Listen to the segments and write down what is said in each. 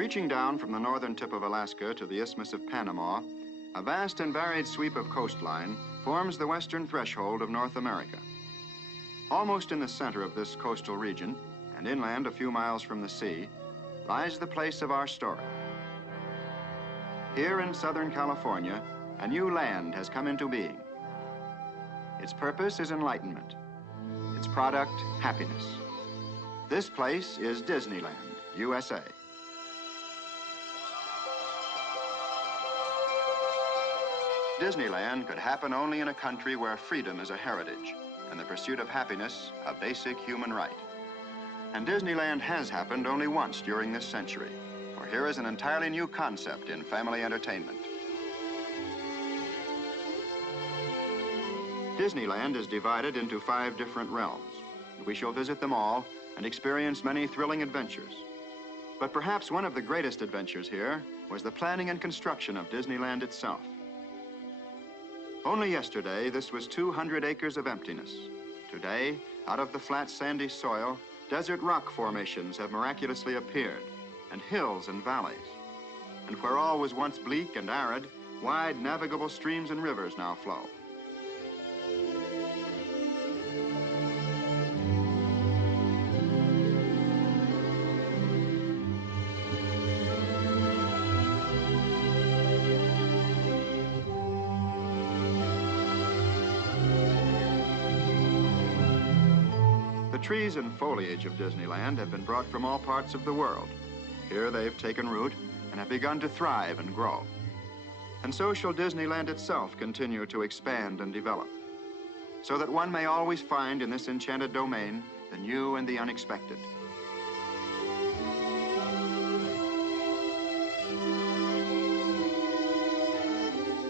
Reaching down from the northern tip of Alaska to the Isthmus of Panama, a vast and varied sweep of coastline forms the western threshold of North America. Almost in the center of this coastal region, and inland a few miles from the sea, lies the place of our story. Here in Southern California, a new land has come into being. Its purpose is enlightenment. Its product, happiness. This place is Disneyland, USA. Disneyland could happen only in a country where freedom is a heritage and the pursuit of happiness a basic human right. And Disneyland has happened only once during this century, for here is an entirely new concept in family entertainment. Disneyland is divided into 5 different realms. We shall visit them all and experience many thrilling adventures. But perhaps one of the greatest adventures here was the planning and construction of Disneyland itself. Only yesterday, this was 200 acres of emptiness. Today, out of the flat, sandy soil, desert rock formations have miraculously appeared, and hills and valleys. And where all was once bleak and arid, wide, navigable streams and rivers now flow. The trees and foliage of Disneyland have been brought from all parts of the world. Here they've taken root and have begun to thrive and grow. And so shall Disneyland itself continue to expand and develop, so that one may always find in this enchanted domain the new and the unexpected.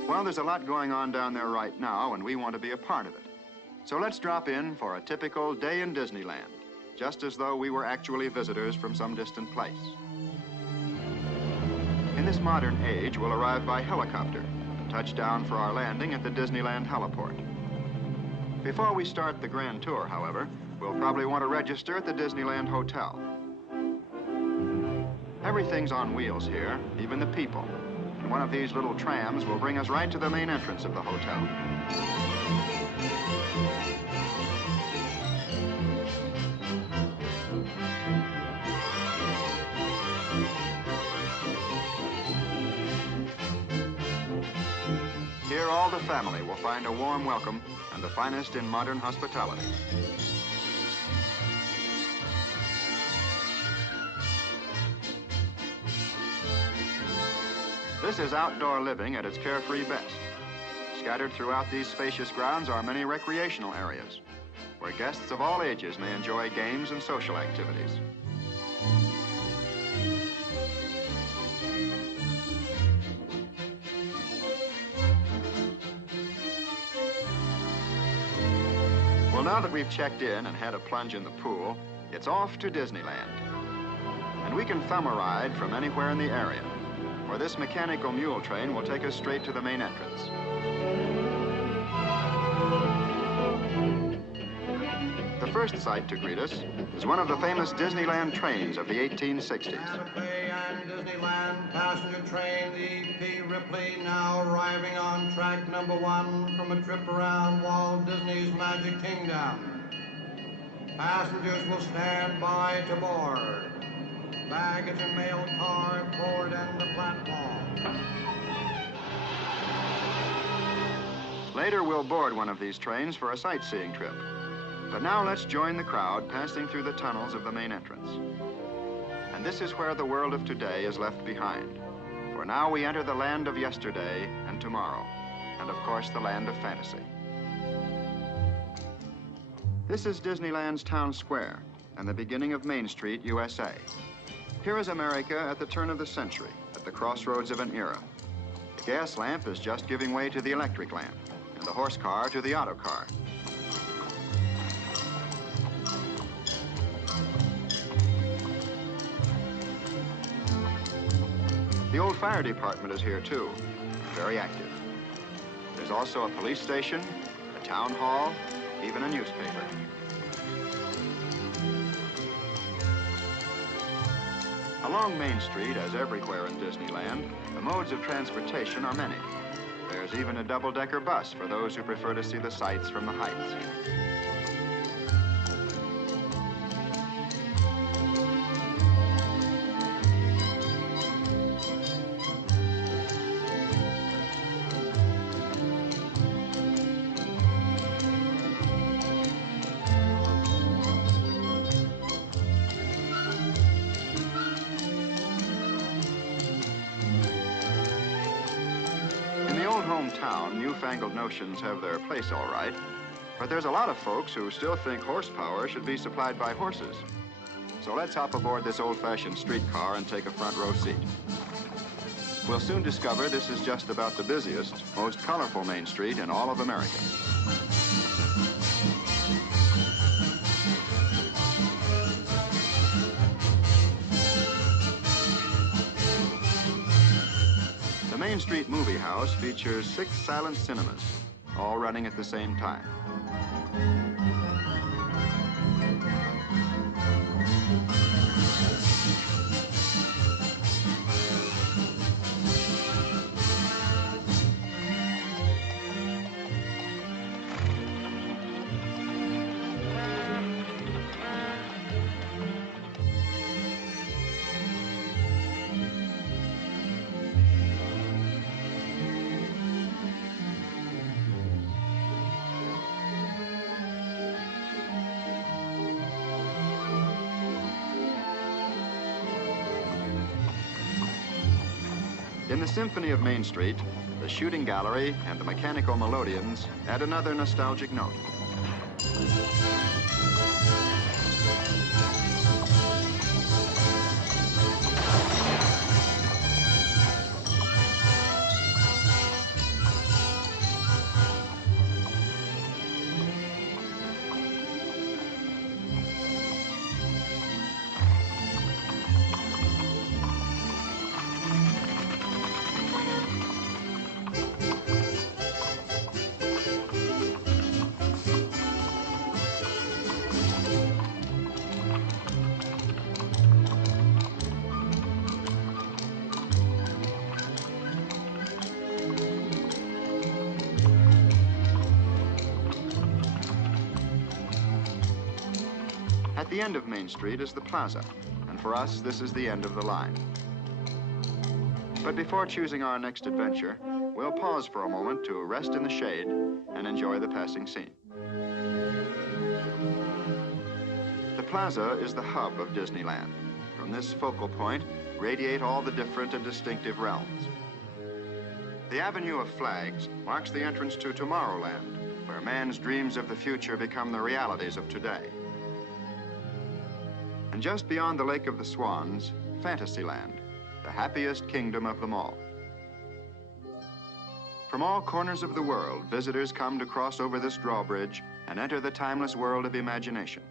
Well, there's a lot going on down there right now, and we want to be a part of it. So let's drop in for a typical day in Disneyland, just as though we were actually visitors from some distant place. In this modern age, we'll arrive by helicopter, touch down for our landing at the Disneyland heliport. Before we start the grand tour, however, we'll probably want to register at the Disneyland Hotel. Everything's on wheels here, even the people. And one of these little trams will bring us right to the main entrance of the hotel. Here, all the family will find a warm welcome and the finest in modern hospitality. This is outdoor living at its carefree best. Scattered throughout these spacious grounds are many recreational areas, where guests of all ages may enjoy games and social activities. Well, now that we've checked in and had a plunge in the pool, it's off to Disneyland. And we can thumb a ride from anywhere in the area, where this mechanical mule train will take us straight to the main entrance. The first sight to greet us is one of the famous Disneyland trains of the 1860s. Santa Fe and Disneyland passenger train, the P. Ripley, now arriving on track number 1 from a trip around Walt Disney's Magic Kingdom. Passengers will stand by to board. Baggage and mail car forward end the platform. Later, we'll board one of these trains for a sightseeing trip. But now let's join the crowd passing through the tunnels of the main entrance. And this is where the world of today is left behind. For now we enter the land of yesterday and tomorrow, and of course the land of fantasy. This is Disneyland's town square and the beginning of Main Street, USA. Here is America at the turn of the century, at the crossroads of an era. The gas lamp is just giving way to the electric lamp, and the horse car to the auto car. The old fire department is here too, very active. There's also a police station, a town hall, even a newspaper. Along Main Street, as everywhere in Disneyland, the modes of transportation are many. There's even a double-decker bus for those who prefer to see the sights from the heights. Hometown, newfangled notions have their place all right, but there's a lot of folks who still think horsepower should be supplied by horses. So let's hop aboard this old-fashioned streetcar and take a front row seat. We'll soon discover this is just about the busiest, most colorful Main Street in all of America. The Main Street Movie House features 6 silent cinemas, all running at the same time. In the Symphony of Main Street, the shooting gallery and the mechanical melodeons add another nostalgic note. At the end of Main Street is the plaza, and for us, this is the end of the line. But before choosing our next adventure, we'll pause for a moment to rest in the shade and enjoy the passing scene. The plaza is the hub of Disneyland. From this focal point, radiate all the different and distinctive realms. The Avenue of Flags marks the entrance to Tomorrowland, where man's dreams of the future become the realities of today. And just beyond the Lake of the Swans, Fantasyland, the happiest kingdom of them all. From all corners of the world, visitors come to cross over this drawbridge and enter the timeless world of imagination.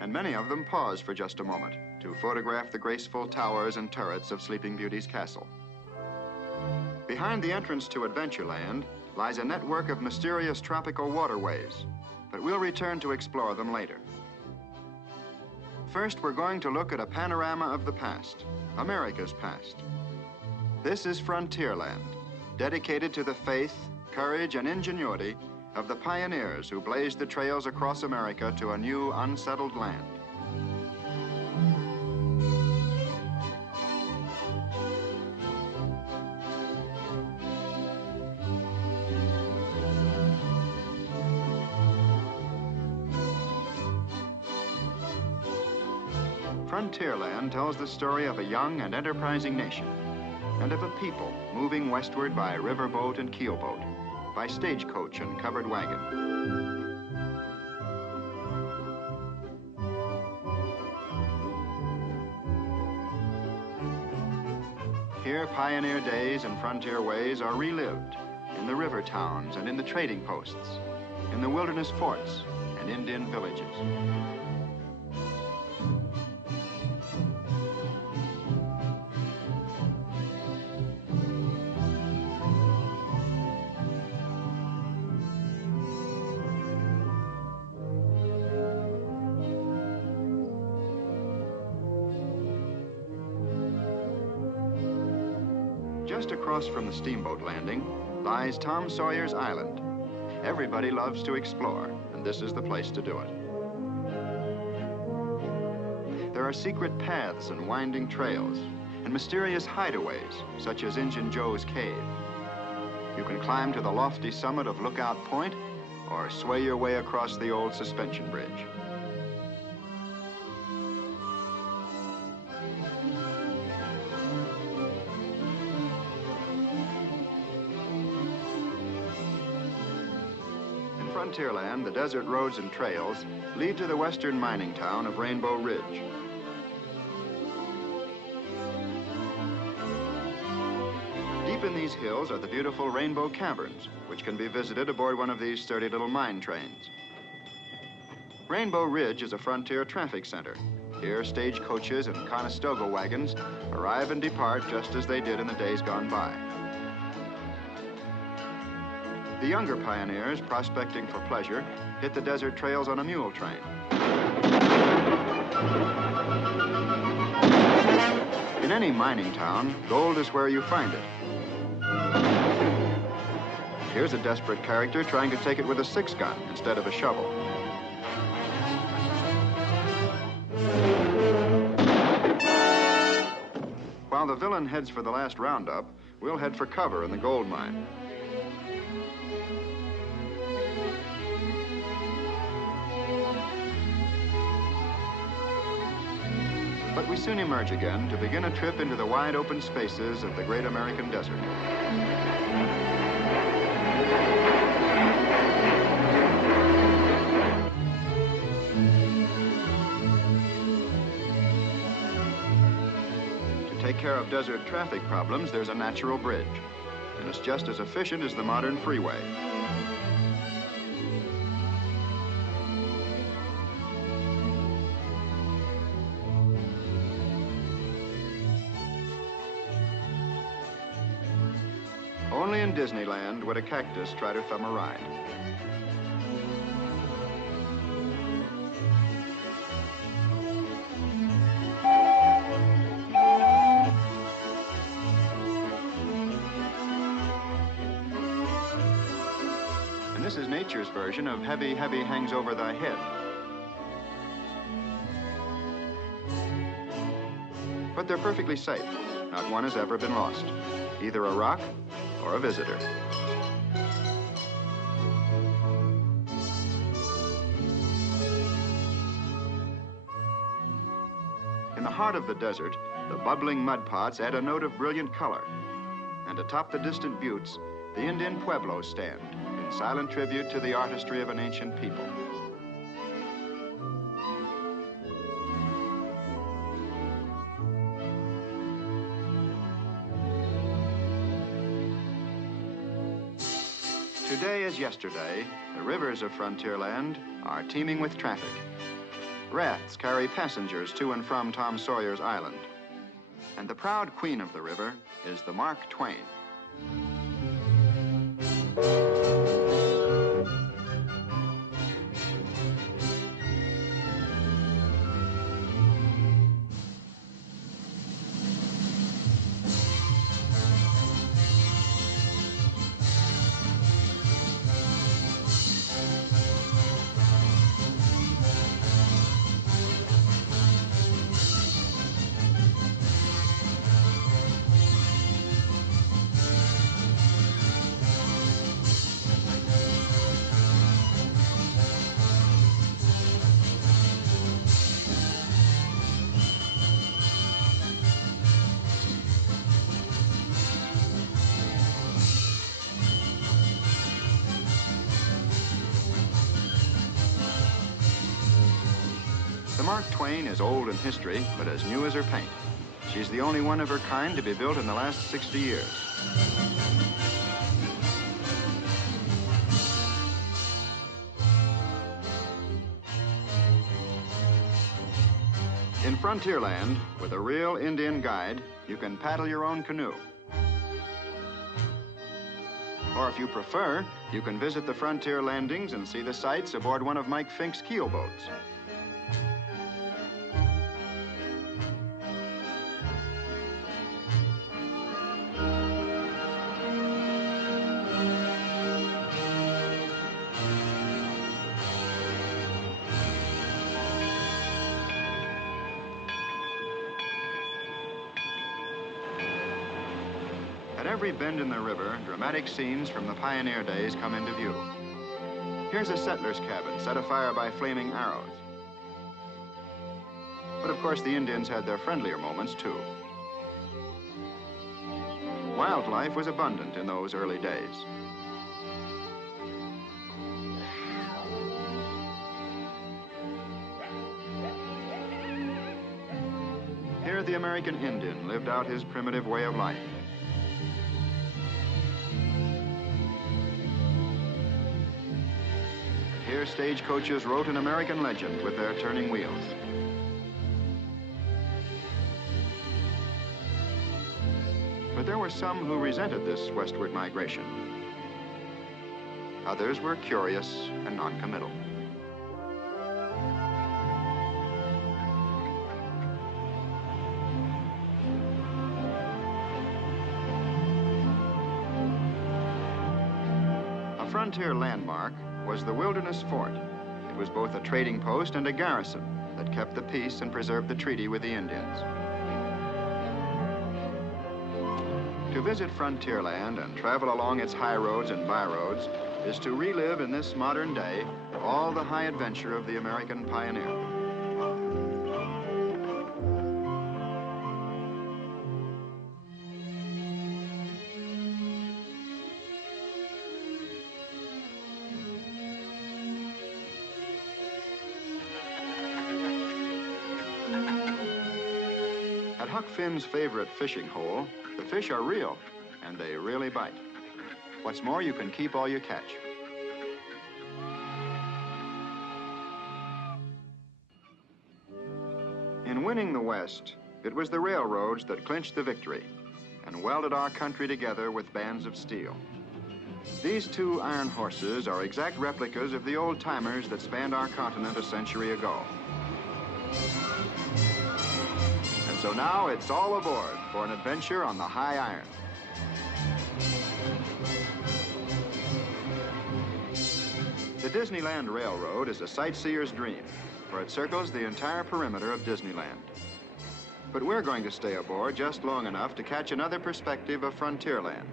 And many of them pause for just a moment to photograph the graceful towers and turrets of Sleeping Beauty's castle. Behind the entrance to Adventureland lies a network of mysterious tropical waterways, but we'll return to explore them later. First, we're going to look at a panorama of the past, America's past. This is Frontierland, dedicated to the faith, courage, and ingenuity of the pioneers who blazed the trails across America to a new, unsettled land. Frontierland tells the story of a young and enterprising nation, and of a people moving westward by riverboat and keelboat, by stagecoach and covered wagon. Here, pioneer days and frontier ways are relived in the river towns and in the trading posts, in the wilderness forts and Indian villages. Just across from the steamboat landing lies Tom Sawyer's Island. Everybody loves to explore, and this is the place to do it. There are secret paths and winding trails, and mysterious hideaways, such as Injun Joe's Cave. You can climb to the lofty summit of Lookout Point, or sway your way across the old suspension bridge. In Frontierland, the desert roads and trails lead to the western mining town of Rainbow Ridge. Deep in these hills are the beautiful Rainbow Caverns, which can be visited aboard one of these sturdy little mine trains. Rainbow Ridge is a frontier traffic center. Here, stagecoaches and Conestoga wagons arrive and depart just as they did in the days gone by. The younger pioneers, prospecting for pleasure, hit the desert trails on a mule train. In any mining town, gold is where you find it. Here's a desperate character trying to take it with a 6-gun instead of a shovel. While the villain heads for the last roundup, we'll head for cover in the gold mine. But we soon emerge again to begin a trip into the wide open spaces of the great American desert. To take care of desert traffic problems, there's a natural bridge, and it's just as efficient as the modern freeway. Only in Disneyland would a cactus try to thumb a ride. And this is nature's version of Heavy, Heavy Hangs Over Thy Head. But they're perfectly safe. Not one has ever been lost. Either a rock or a visitor. In the heart of the desert, the bubbling mud pots add a note of brilliant color. And atop the distant buttes, the Indian pueblos stand in silent tribute to the artistry of an ancient people. Today as yesterday, the rivers of Frontierland are teeming with traffic. Rafts carry passengers to and from Tom Sawyer's Island. And the proud queen of the river is the Mark Twain. The Mark Twain is old in history, but as new as her paint. She's the only one of her kind to be built in the last 60 years. In Frontierland, with a real Indian guide, you can paddle your own canoe. Or if you prefer, you can visit the frontier landings and see the sights aboard one of Mike Fink's keelboats. every bend in the river, dramatic scenes from the pioneer days come into view. Here's a settler's cabin set afire by flaming arrows. But of course, the Indians had their friendlier moments, too. Wildlife was abundant in those early days. Here, the American Indian lived out his primitive way of life. Here, stagecoaches wrote an American legend with their turning wheels. But there were some who resented this westward migration. Others were curious and non-committal. A frontier landmark was the Wilderness Fort. It was both a trading post and a garrison that kept the peace and preserved the treaty with the Indians. To visit Frontierland and travel along its high roads and byroads is to relive in this modern day all the high adventure of the American pioneer. At Huck Finn's favorite fishing hole, the fish are real, and they really bite. What's more, you can keep all you catch. In winning the West, it was the railroads that clinched the victory and welded our country together with bands of steel. These two iron horses are exact replicas of the old-timers that spanned our continent a century ago. And so now it's all aboard for an adventure on the high iron. The Disneyland Railroad is a sightseer's dream, for it circles the entire perimeter of Disneyland. But we're going to stay aboard just long enough to catch another perspective of Frontierland.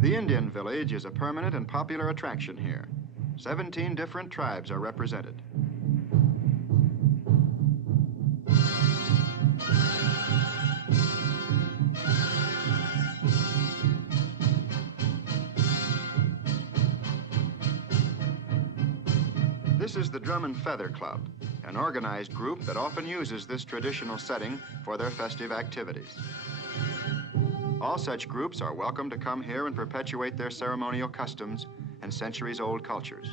The Indian village is a permanent and popular attraction here. 17 different tribes are represented. This is the Drum and Feather Club, an organized group that often uses this traditional setting for their festive activities. All such groups are welcome to come here and perpetuate their ceremonial customs and centuries-old cultures.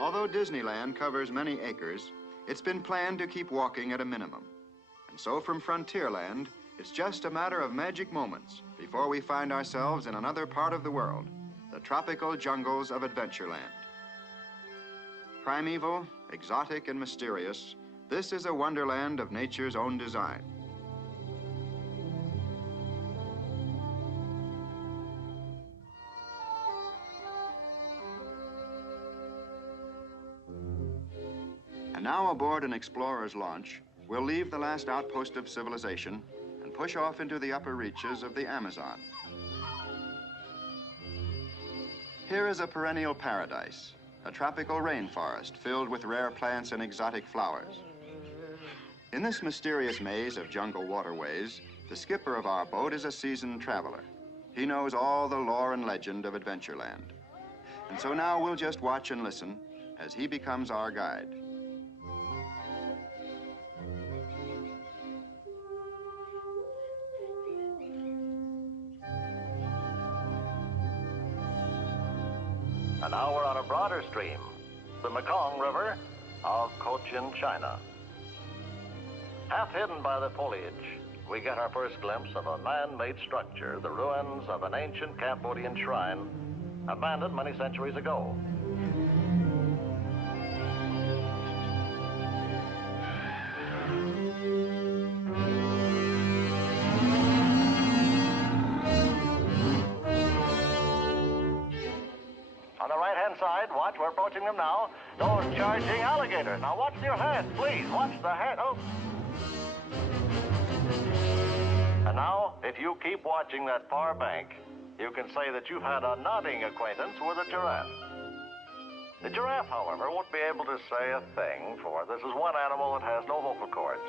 Although Disneyland covers many acres, it's been planned to keep walking at a minimum. And so from Frontierland, it's just a matter of magic moments before we find ourselves in another part of the world, the tropical jungles of Adventureland. Primeval, exotic, and mysterious, this is a wonderland of nature's own design. And now aboard an explorer's launch, we'll leave the last outpost of civilization and push off into the upper reaches of the Amazon. Here is a perennial paradise, a tropical rainforest filled with rare plants and exotic flowers. In this mysterious maze of jungle waterways, the skipper of our boat is a seasoned traveler. He knows all the lore and legend of Adventureland. And so now we'll just watch and listen as he becomes our guide. And now we're on a broader stream, the Mekong River of Cochin, China. Half hidden by the foliage, we get our first glimpse of a man-made structure, the ruins of an ancient Cambodian shrine, abandoned many centuries ago. On the right-hand side, watch, we're approaching them now, those charging alligators. Now watch your head, please, watch the head. Oh. And now, if you keep watching that far bank, you can say that you've had a nodding acquaintance with a giraffe. The giraffe, however, won't be able to say a thing, for this is one animal that has no vocal cords.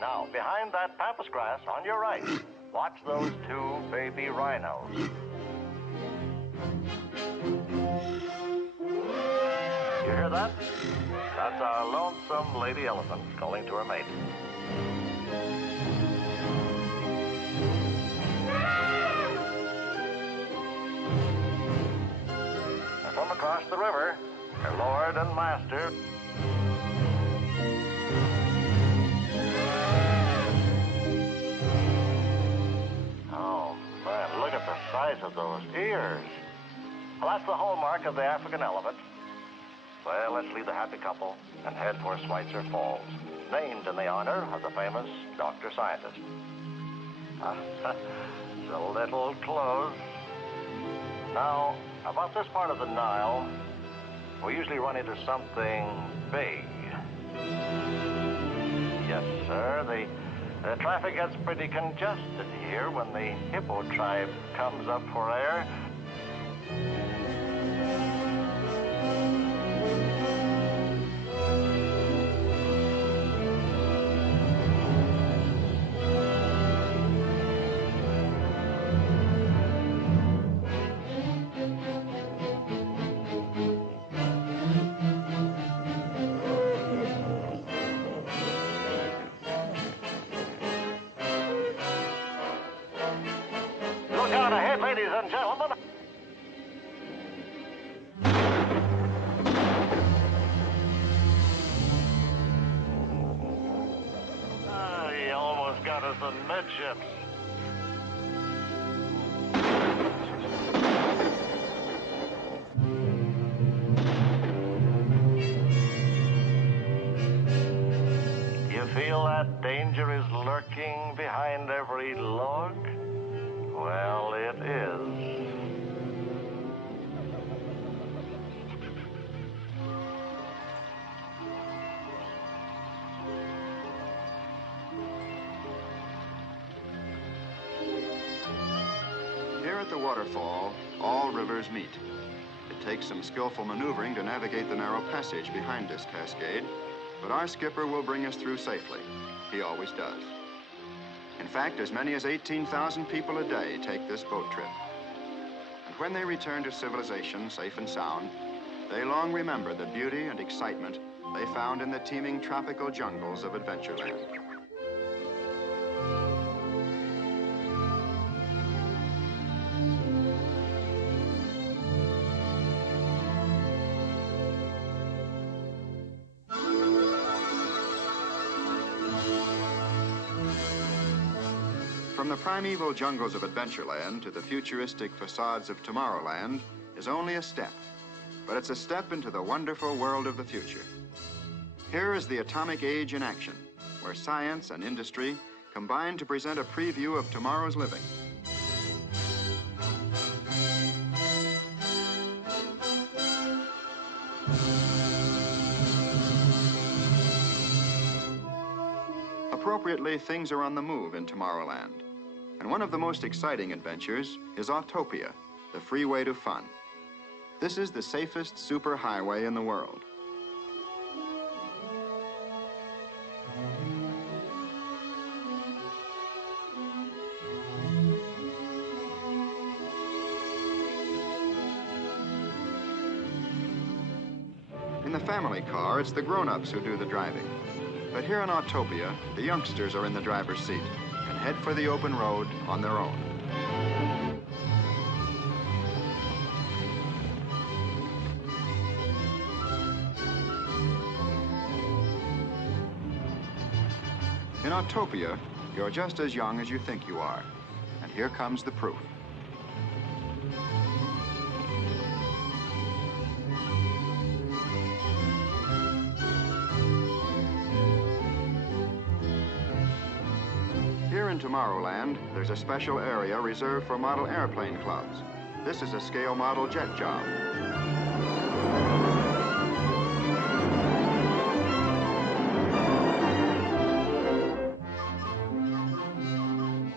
Now, behind that pampas grass on your right, watch those two baby rhinos. You hear that? That's our lonesome lady elephant calling to her mate. And from across the river, her lord and master. Oh, man, look at the size of those ears. Well, that's the hallmark of the African elephant. Well, let's leave the happy couple and head for Schweitzer Falls, named in the honor of the famous doctor scientist. It's a little close. Now, about this part of the Nile, we usually run into something big. Yes, sir, the traffic gets pretty congested here when the hippo tribe comes up for air. Look out ahead, ladies and gentlemen. He almost got us amidships. You feel that danger is lurking behind every log? Well, it is. Here at the waterfall, all rivers meet. It takes some skillful maneuvering to navigate the narrow passage behind this cascade, but our skipper will bring us through safely. He always does. In fact, as many as 18,000 people a day take this boat trip. And when they return to civilization safe and sound, they long remember the beauty and excitement they found in the teeming tropical jungles of Adventureland. from the primeval jungles of Adventureland to the futuristic facades of Tomorrowland is only a step, but it's a step into the wonderful world of the future. Here is the atomic age in action, where science and industry combine to present a preview of tomorrow's living. Appropriately, things are on the move in Tomorrowland. And one of the most exciting adventures is Autopia, the freeway to fun. This is the safest superhighway in the world. In the family car, it's the grown-ups who do the driving. But here in Autopia, the youngsters are in the driver's seat and head for the open road on their own. In Autopia, you're just as young as you think you are. And here comes the proof. Here in Tomorrowland, there's a special area reserved for model airplane clubs. This is a scale model jet job.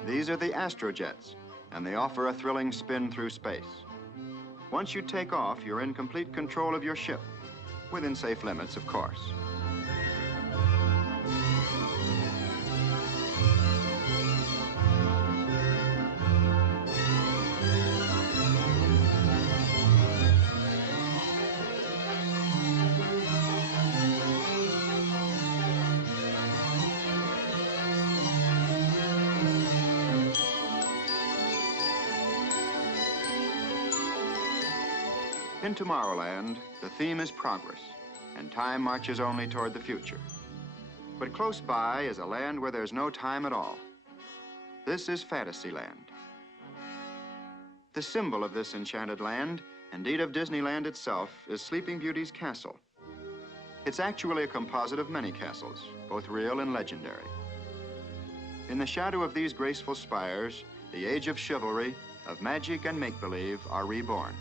These are the Astrojets, and they offer a thrilling spin through space. Once you take off, you're in complete control of your ship, within safe limits, of course. In Tomorrowland, the theme is progress, and time marches only toward the future. But close by is a land where there's no time at all. This is Fantasyland. The symbol of this enchanted land, indeed of Disneyland itself, is Sleeping Beauty's castle. It's actually a composite of many castles, both real and legendary. In the shadow of these graceful spires, the age of chivalry, of magic and make-believe are reborn.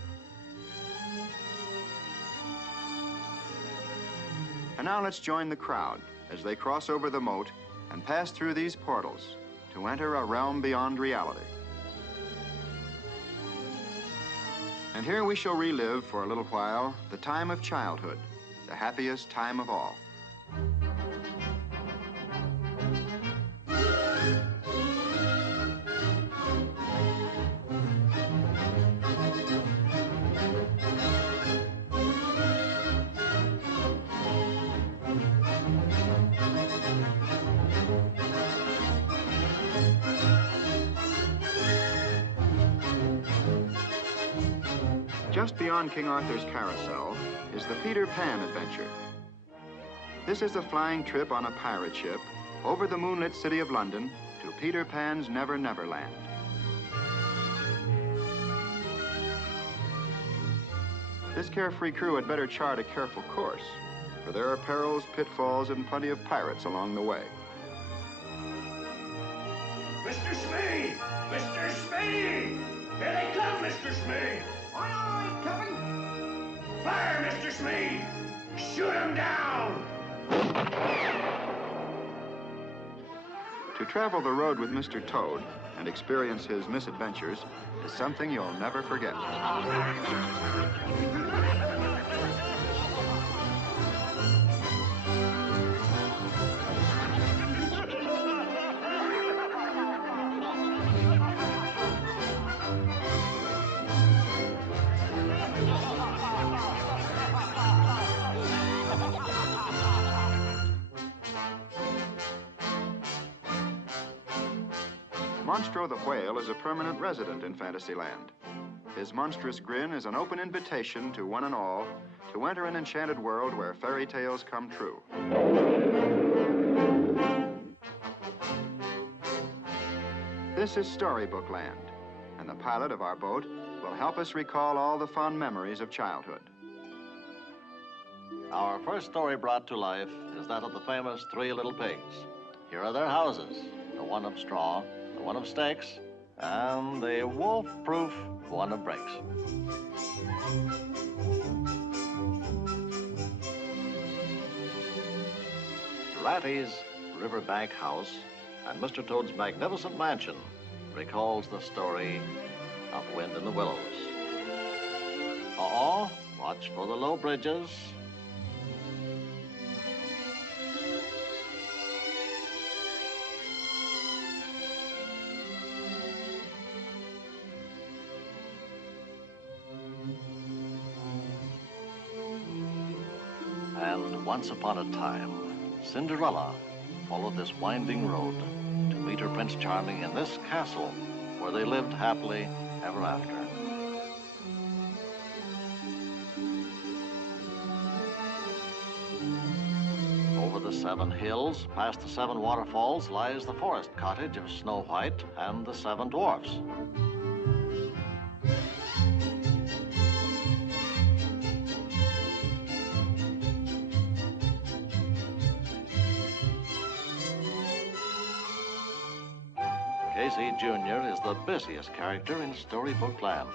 And now let's join the crowd as they cross over the moat and pass through these portals to enter a realm beyond reality. And here we shall relive for a little while the time of childhood, the happiest time of all. Just beyond King Arthur's Carousel is the Peter Pan adventure. This is a flying trip on a pirate ship over the moonlit city of London to Peter Pan's Never Never Land. This carefree crew had better chart a careful course, for there are perils, pitfalls, and plenty of pirates along the way. Mr. Smee! Mr. Smee! Here they come, Mr. Smee! Aye, aye, Captain. Fire, Mr. Smee! Shoot him down! To travel the road with Mr. Toad and experience his misadventures is something you'll never forget. Monstro the Whale is a permanent resident in Fantasyland. His monstrous grin is an open invitation to one and all to enter an enchanted world where fairy tales come true. This is Storybook Land, and the pilot of our boat will help us recall all the fond memories of childhood. Our first story brought to life is that of the famous Three Little Pigs. Here are their houses, the one of straw, the one of sticks, and the wolf-proof one of bricks. Ratty's riverbank house and Mr. Toad's magnificent mansion recalls the story of Wind in the Willows. Uh-oh, watch for the low bridges. And once upon a time, Cinderella followed this winding road to meet her Prince Charming in this castle where they lived happily ever after. Over the 7 hills, past the 7 waterfalls, lies the forest cottage of Snow White and the 7 dwarfs. Casey Jr. is the busiest character in Storybook Land.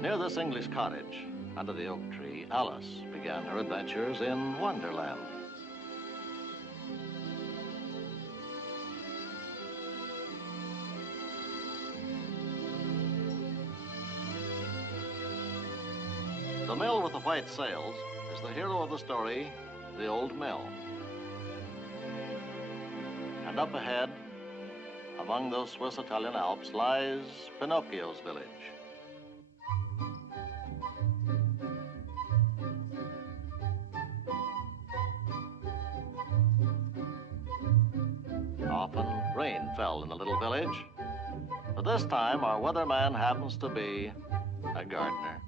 Near this English cottage, under the oak tree, Alice began her adventures in Wonderland. The mill with the white sails is the hero of the story, the old mill. And up ahead, among those Swiss-Italian Alps, lies Pinocchio's village. Often rain fell in the little village, but this time our weatherman happens to be a gardener.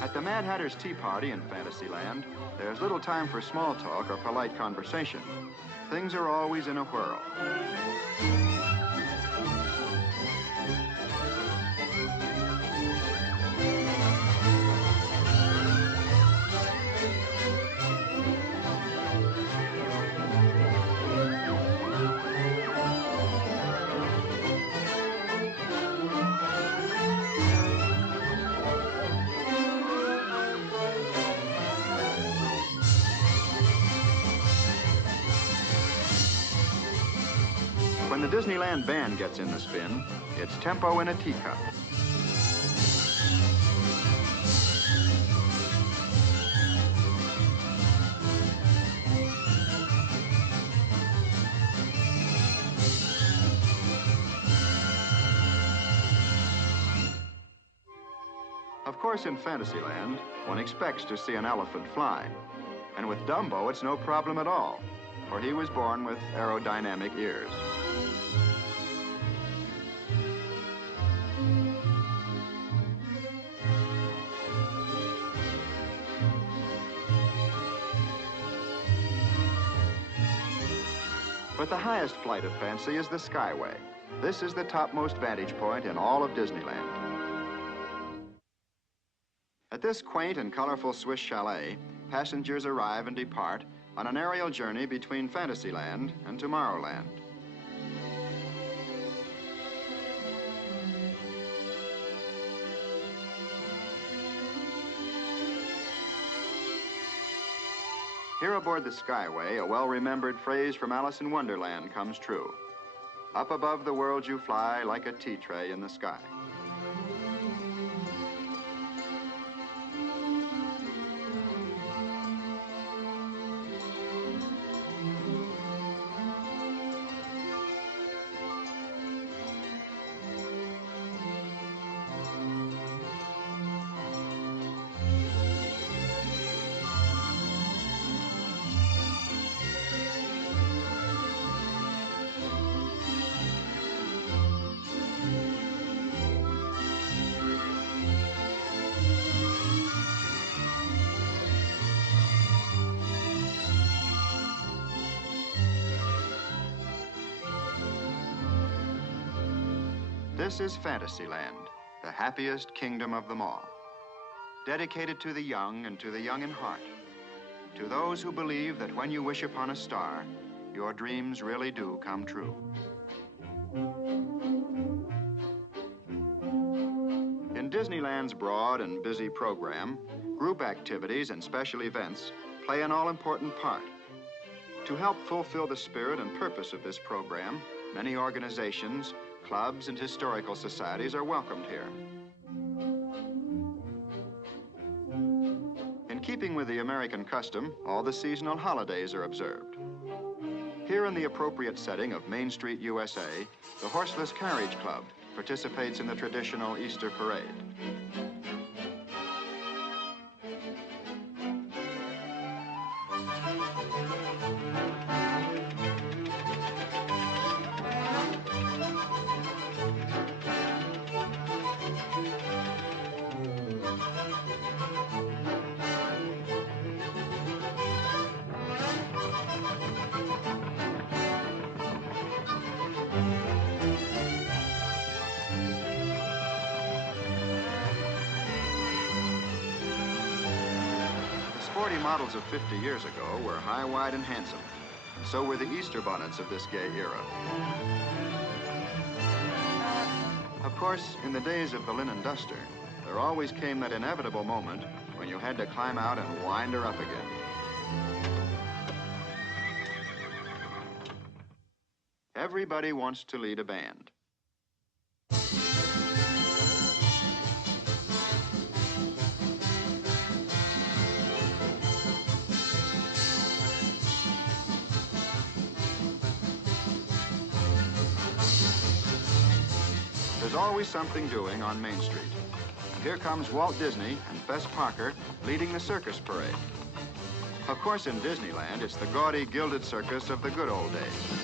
At the Mad Hatter's Tea Party in Fantasyland, there's little time for small talk or polite conversation. Things are always in a whirl. When the Disneyland band gets in the spin, it's tempo in a teacup. Of course, in Fantasyland, one expects to see an elephant fly. And with Dumbo, it's no problem at all, for he was born with aerodynamic ears. But the highest flight of fancy is the Skyway. This is the topmost vantage point in all of Disneyland. At this quaint and colorful Swiss chalet, passengers arrive and depart on an aerial journey between Fantasyland and Tomorrowland. Here aboard the Skyway, a well-remembered phrase from Alice in Wonderland comes true. Up above the world you fly like a tea tray in the sky. This is Fantasyland, the happiest kingdom of them all. Dedicated to the young and to the young in heart. To those who believe that when you wish upon a star, your dreams really do come true. In Disneyland's broad and busy program, group activities and special events play an all-important part. To help fulfill the spirit and purpose of this program, many organizations, clubs, and historical societies are welcomed here. In keeping with the American custom, all the seasonal holidays are observed. Here in the appropriate setting of Main Street, U.S.A., the Horseless Carriage Club participates in the traditional Easter parade. Sporty models of 50 years ago were high, wide, and handsome. So were the Easter bonnets of this gay era. Of course, in the days of the linen duster, there always came that inevitable moment when you had to climb out and wind her up again. Everybody wants to lead a band. There's always something doing on Main Street. And here comes Walt Disney and Fess Parker leading the circus parade. Of course, in Disneyland, it's the gaudy, gilded circus of the good old days.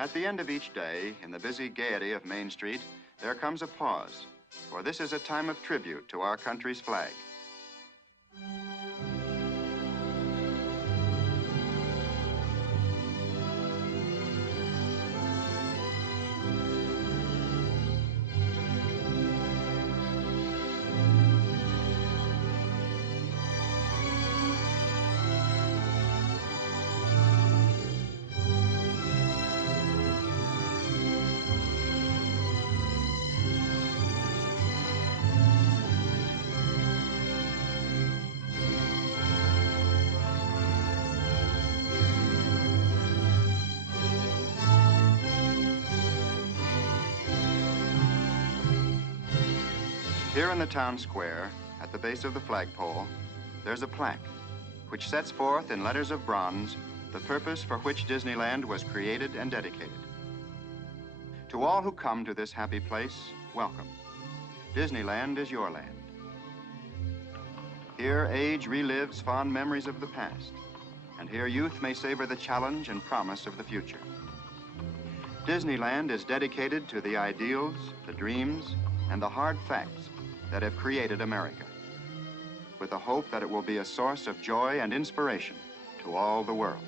At the end of each day, in the busy gaiety of Main Street, there comes a pause, for this is a time of tribute to our country's flag. Here in the town square, at the base of the flagpole, there's a plaque which sets forth in letters of bronze the purpose for which Disneyland was created and dedicated. To all who come to this happy place, welcome. Disneyland is your land. Here, age relives fond memories of the past, and here youth may savor the challenge and promise of the future. Disneyland is dedicated to the ideals, the dreams, and the hard facts that have created America, with the hope that it will be a source of joy and inspiration to all the world.